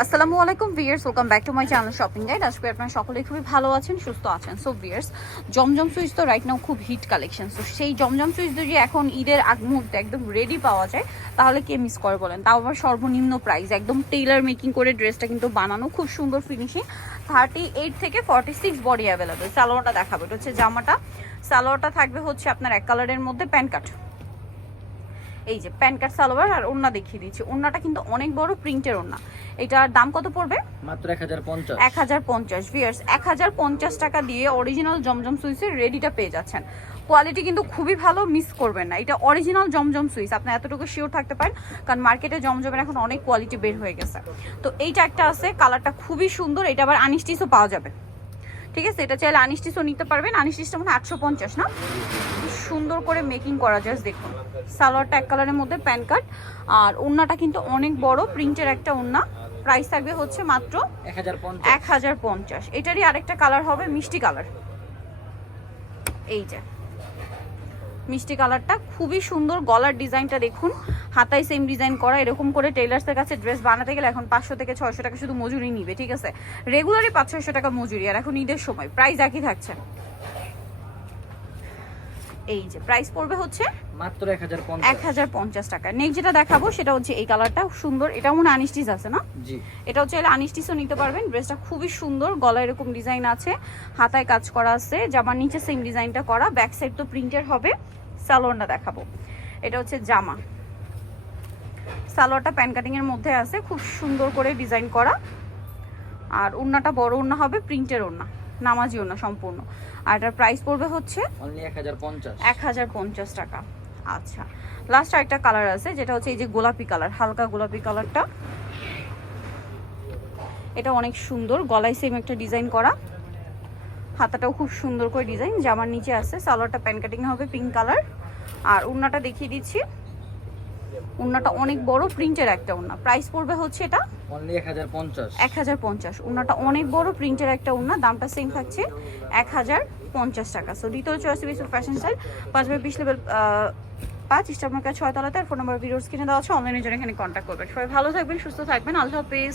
আসসালামু আলাইকুম viewers welcome back to my channel shopping guide আজকে আপনারা সকলেই খুবই ভালো আছেন, সুস্থ আছেন। সো ভিয়ার্স জমজম সুইচ তো রাইট নাও খুব হিট কালেকশন সো সেই জমজম সুইচ যদি এখন ঈদের আগ মুহূর্তে একদম রেডি পাওয়া যায়, তাহলে কে মিস করে বলেন? তাও আবার সর্বনিম্ন প্রাইস একদম টেইলার মেকিং করে ড্রেসটা কিন্তু বানানো খুব সুন্দর ফিনিশিং থার্টি এইট থেকে ফর্টি সিক্স বডি অ্যাভেলেবেল সালোয়ারটা দেখাবো, এটা হচ্ছে জামাটা। সালোয়ারটা থাকবে হচ্ছে আপনার এক কালারের মধ্যে প্যান্ট কাট এই যে প্যান কার্ড সালোয়ার আর ওন্না দেখিয়ে দিচ্ছি ওন্নাটা কিন্তু অনেক বড় প্রিন্টের ওন্না এটার দাম কত পড়বে? মাত্র এক হাজার পঞ্চাশ। এক হাজার পঞ্চাশ। ভিয়ার্স এক হাজার পঞ্চাশ টাকা দিয়ে অরিজিনাল জমজম সুইচের রেডিটা পেয়ে যাচ্ছেন। কোয়ালিটি কিন্তু খুবই ভালো মিস করবেন না। এটা অরিজিনাল জমজম সুইচ আপনি এতটুকু শিওর থাকতে পারেন কারণ মার্কেটে জমজমের এখন অনেক কোয়ালিটি বের হয়ে গেছে। তো এইটা একটা আছে কালারটা খুবই সুন্দর এটা আবার আনিস্টিসও পাওয়া যাবে। ঠিক আছে? এটা চাইলে আনিস্টিসও নিতে পারবেন। আনিস্টিসটা মানে আটশো পঞ্চাশ না? সুন্দর করে মেকিং করা জাস্ট দেখুন। সালোয়ারটা এক কালারের মধ্যে প্যান কার্ড আর ওড়নাটা কিন্তু অনেক বড় প্রিন্টের একটা ওড়না প্রাইস থাকবে হচ্ছে মাত্র এক হাজার পঞ্চাশ। এক হাজার পঞ্চাশ। এটারই আরেকটা কালার হবে মিষ্টি কালার এই যে। মিষ্টি কালারটা। খুবই সুন্দর গলার ডিজাইনটা দেখুন। হাতায় সেম ডিজাইন করা, এরকম করে টেলার্সের কাছে ড্রেস বানাতে গেলে এখন পাঁচশো থেকে ছয়শো টাকা শুধু মজুরি নিবে, ঠিক আছে? রেগুলারই পাঁচ ছয়শো টাকা মজুরি, আর এখন ঈদের সময় প্রাইস একই থাকছে। এই যে প্রাইস পড়বে হচ্ছে মাত্র এক হাজার এক পঞ্চাশ হাজার পঞ্চাশ টাকা। নেক্সট যেটা দেখাবো সেটা হচ্ছে এই কালারটা সুন্দর। এটা মনে আনিস্টিস আছে না? জি। এটা হচ্ছে আনিস্টিসও নিতে পারবেন। ড্রেসটা খুবই সুন্দর। গলায় এরকম ডিজাইন আছে। হাতায় কাজ করা আছে। জামার নিচে সেম ডিজাইনটা করা। ব্যাক সাইড তো প্রিন্টের হবে। সালোয়ারটা দেখাবো। এটা হচ্ছে জামা। সালোয়ারটা প্যান কাটিং এর মধ্যে আছে। খুব সুন্দর করে ডিজাইন করা। আর ওড়নাটা বড় ওড়না হবে প্রিন্টের ওড়না। নামাজি ওড়না সম্পূর্ণ। আর এটার প্রাইস পড়বে হচ্ছে এক হাজার পঞ্চাশ টাকা। আচ্ছা লাস্ট একটা কালার আছে, যেটা হচ্ছে এই যে গোলাপি কালার হালকা গোলাপি কালারটা এটা অনেক সুন্দর, গলায় সেম একটা ডিজাইন করা। হাতাটাও খুব সুন্দর করে ডিজাইন জামার নিচে আছে, সালোয়ারটা প্যান কাটিং হবে পিঙ্ক কালার আর উন্নাটা দেখিয়ে দিচ্ছি। উন্নাটা অনেক বড় প্রিন্টের একটা উন্না। প্রাইস পড়বে হচ্ছে এটা এক হাজার পঞ্চাশ। উন্নাটা অনেক বড় প্রিন্টের একটা উন্না দামটা সেম থাকছে এক হাজার পঞ্চাশ টাকা। সো দ্বিতীয় চয়েস বিশ ফ্যাশন স্টাইল পাঁচ বাই বিশ লেভেল পাঁচ ইস্টার মার্কেট ছয় তলাতে আর ফোন নাম্বার ভিডিওস কিনে দেওয়া আছে। অনলাইনে জন্য এখানে কন্ট্যাক্ট করবেন। সবাই ভালো থাকবেন সুস্থ থাকবেন। আল্লাহ হাফিজ।